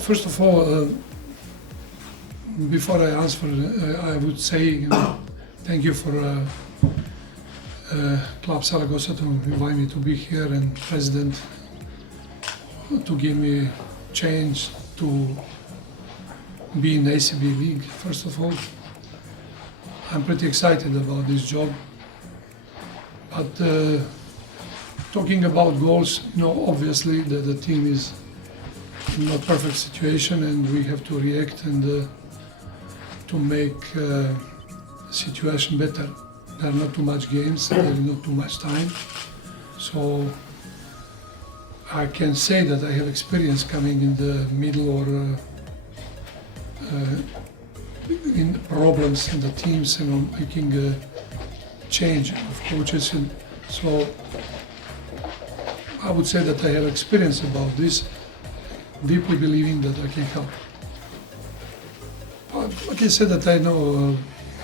First of all, before I answer, I would say thank you for Club Zaragoza to invite me to be here, and President to give me chance to be in ACB League. First of all, I'm pretty excited about this job. But talking about goals, obviously the team is in a perfect situation, and we have to react and to make situation better. There are not too much games, there is not too much time, so I can say that I have experience coming in the middle or in problems in the teams and making a change of coaches, and so I would say that I have experience about this, deeply believing that I can help. Like I said, that I know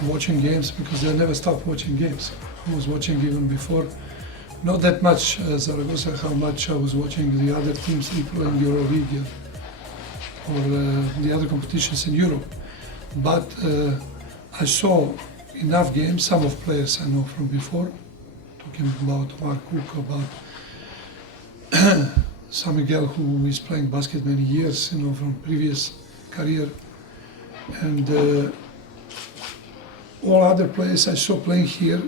watching games, because I never stopped watching games. I was watching even before, not that much Zaragoza, how much I was watching the other teams playing EuroLeague or the other competitions in Europe. But I saw enough games, some of players I know from before, talking about Mark Cook, about San Miguel, who is playing basket many years, from previous career, and all other players I saw playing here.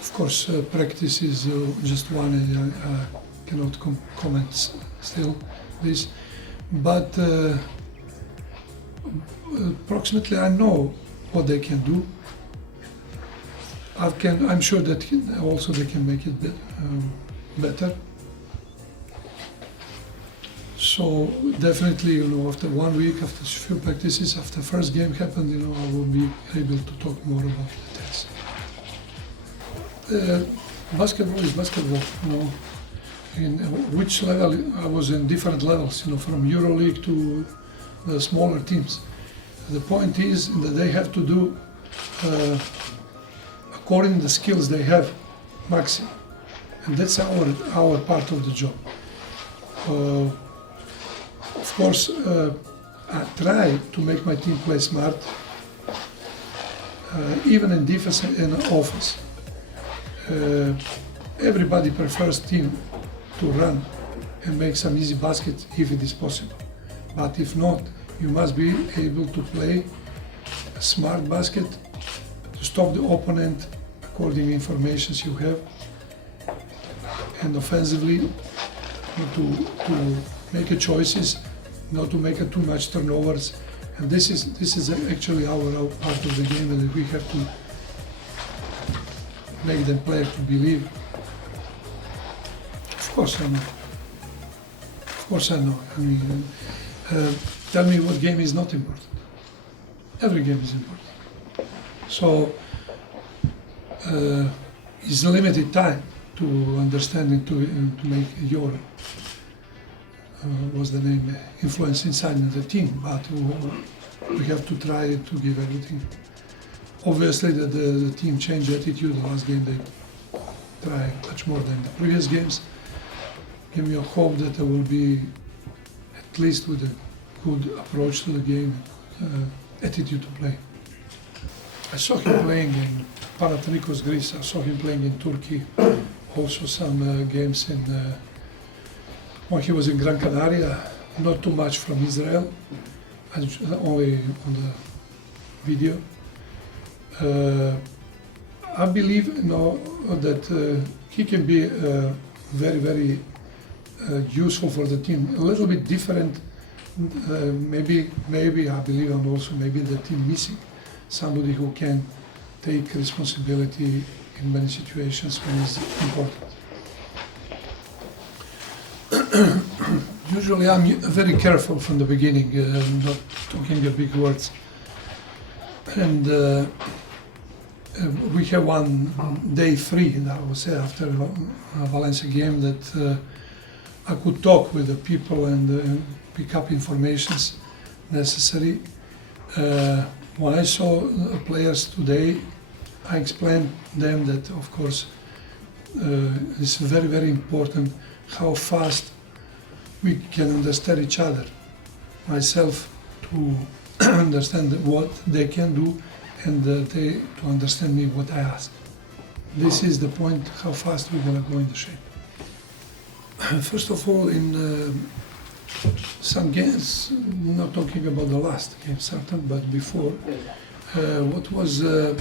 Of course, practice is just one, and I cannot comment still this, but approximately I know what they can do. I'm sure that also they can make it better. So definitely, after 1 week, after a few practices, after first game happened, I will be able to talk more about details. Basketball is basketball, In which level, I was in different levels, from EuroLeague to the smaller teams. The point is that they have to do according to the skills they have, maximum, and that's our part of the job. Of course, I try to make my team play smart, even in defense and offense. Everybody prefers team to run and make some easy baskets if it is possible. But if not, you must be able to play a smart basket to stop the opponent according to information you have, and offensively to make choices, not to make too much turnovers. And this is actually our part of the game, and we have to make them play to believe. Of course I know. I mean, tell me what game is not important. Every game is important. So it's a limited time to understand and to make your what's the name, influence inside the team, but we have to try to give everything. Obviously the team changed attitude. The last game they try much more than the previous games. Give me a hope that there will be, at least with a good approach to the game, attitude to play. I saw him playing in Panathinaikos, Greece. I saw him playing in Turkey, also some games in when he was in Gran Canaria, not too much from Israel, only on the video. I believe that he can be very, very useful for the team. A little bit different, maybe I believe, and also maybe the team missing somebody who can take responsibility in many situations when it's important. Usually I'm very careful from the beginning, not talking big words. And we have one day free, I would say, after a Valencia game that I could talk with the people and pick up informations necessary. When I saw players today, I explained them that, of course, it's very, very important how fast we can understand each other. Myself to understand what they can do, and they to understand me what I ask. This is the point, how fast we're gonna go in the shape. First of all, in some games, not talking about the last game, certain, but before, what was the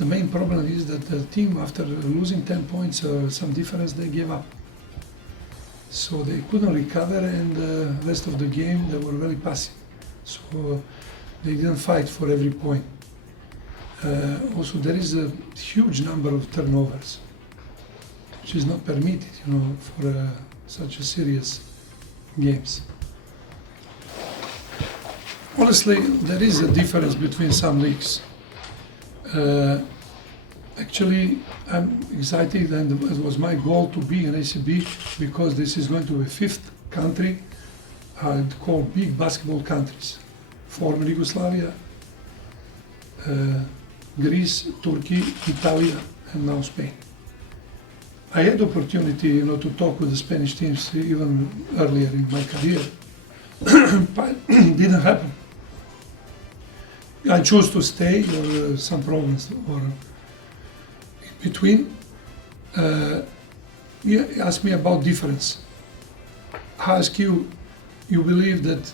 main problem is that the team, after losing 10 points or some difference, they gave up. So they couldn't recover, and the rest of the game they were very passive. So they didn't fight for every point. Also, there is a huge number of turnovers, which is not permitted, for such a serious games. Honestly, there is a difference between some leagues. Actually, I'm excited, and it was my goal to be in ACB because this is going to be 5th country I'd call big basketball countries: former Yugoslavia, Greece, Turkey, Italy, and now Spain. I had the opportunity, to talk with the Spanish teams even earlier in my career, but it didn't happen. I chose to stay, or some problems, or in between. You asked me about difference. I ask you, you believe that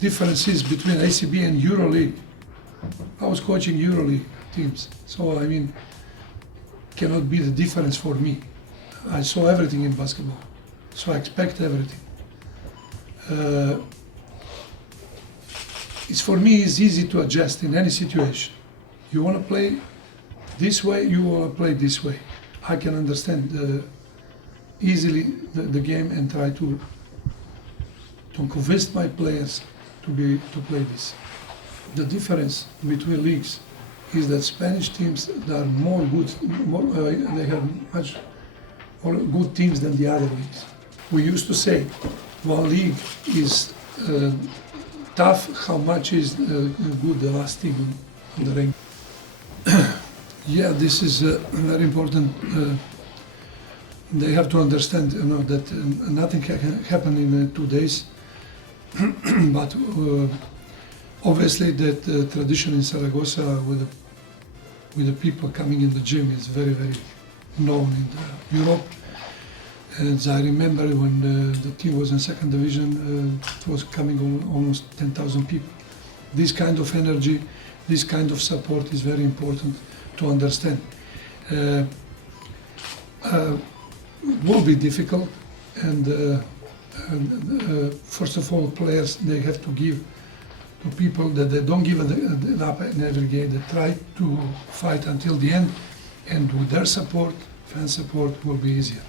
differences between ACB and EuroLeague? I was coaching EuroLeague teams, so cannot be the difference for me. I saw everything in basketball, so I expect everything. For me, it's easy to adjust in any situation. You want to play this way, you want to play this way. I can understand easily the game and try to convince my players to play this. The difference between leagues is that Spanish teams are more good, they have much more good teams than the other leagues. We used to say one league is tough, how much is good the last team on the rank. Yeah, this is very important. They have to understand, that nothing can happen in 2 days. But obviously, that tradition in Zaragoza with the people coming in the gym is very, very known in Europe. And I remember when the team was in 2nd division, it was coming almost 10,000 people. This kind of energy, this kind of support is very important to understand. Will be difficult, and first of all, players, they have to give to people that they don't give up in every game. They try to fight until the end, and with their support, fan support, will be easier.